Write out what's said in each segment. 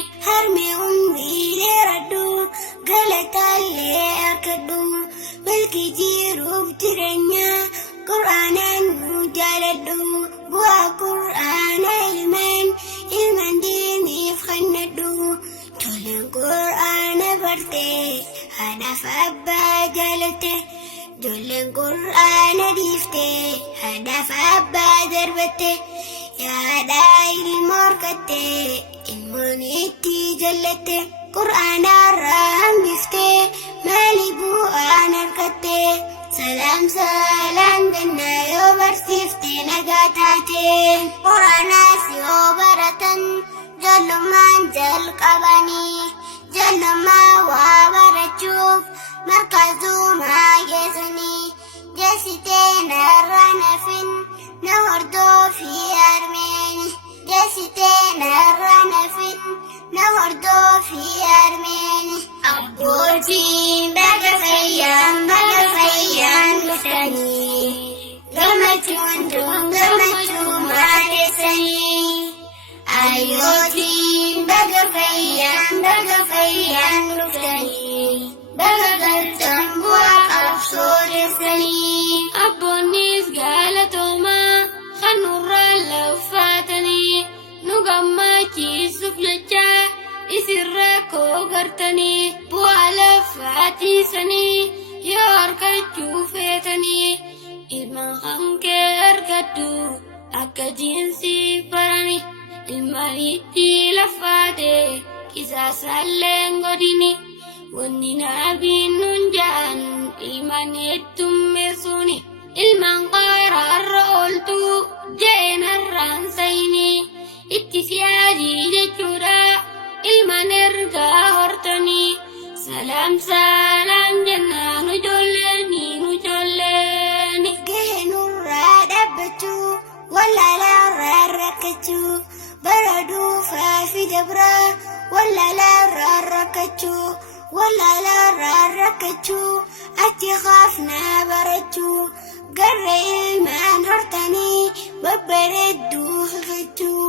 harmee umrii dheeradhu galataallee harkadhu milkii jiruuf jireenya qur'aanaan nu jaaladhu bu'aa qur'aana ilmaan diiniif kennadhu ijoolleen qur'aana barte haadhaaf abbaa jaalatte ijoolleen qur'aana dhiifte haadhaaf abbaa darbatte yaada ilma horkatte ilmoon itti jallatte qur'aanarraa hambifte maali bu'aan harkatte salaam jennaa yoo barsiifte nagaa taate qur'aanas yoo baratan ijoollummaan jalqabanii ijoollummaa waa barachuuf markazuumaa geessanii jeessitee narra nafin na hordofii harmeeni jeessitee narra nafin na hordofii harmeeni abbootiin baga fayyaan dhuftanii gammachuu maateessanii ayyootiin baga fayyaan dhuftanii baga galtan bu'aa qabsoodessanii abboonnis galatoomaa kan nurraa laffaatanii nu gammachiisuuf jecha isirra koo gartanii bu'aa laffaatiisanii yoo harkachuu feetanii ilmaan hankee argadhu akka jiinsii barani ilmaan itti laffaate qisaasalleen godini wanni naabiin nun ja'an ilmaan heddummeessuuni ilmaan qaaraarra ooltu jeen harraan sayini itti siyaadii jechuudha ilmaan ergaa hortanii salaam jennaan ijoolleeni gahee nurraa dhaabbachuu wallaalaarraa rakkachuu bara dhuufaa fi dabraa wallaalaarraa rakkachuu achi qaafnaa barachuu garra ilmaan hortanii babbareedduu hifachuu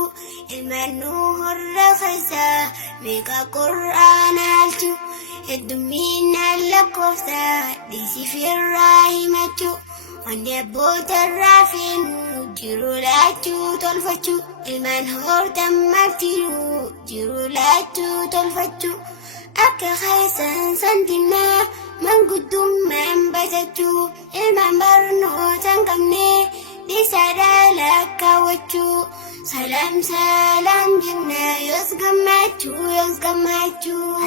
ilmaan nu horra keessaa meeqa qur'aana halchuu heddumminaan lakkoofsaa dhiisiif irraa himachuu wanni abbootarraa feenu jiru laachuu tolfachuu ilmaan hortan martinuu jiru laachuu tolfachuu akka keessan santinnaa manguddummaan batachuu ilmaan barnoota hin qabne dhiisaadhaa lakkaawwachuu salaam jennaa yoos gammachuu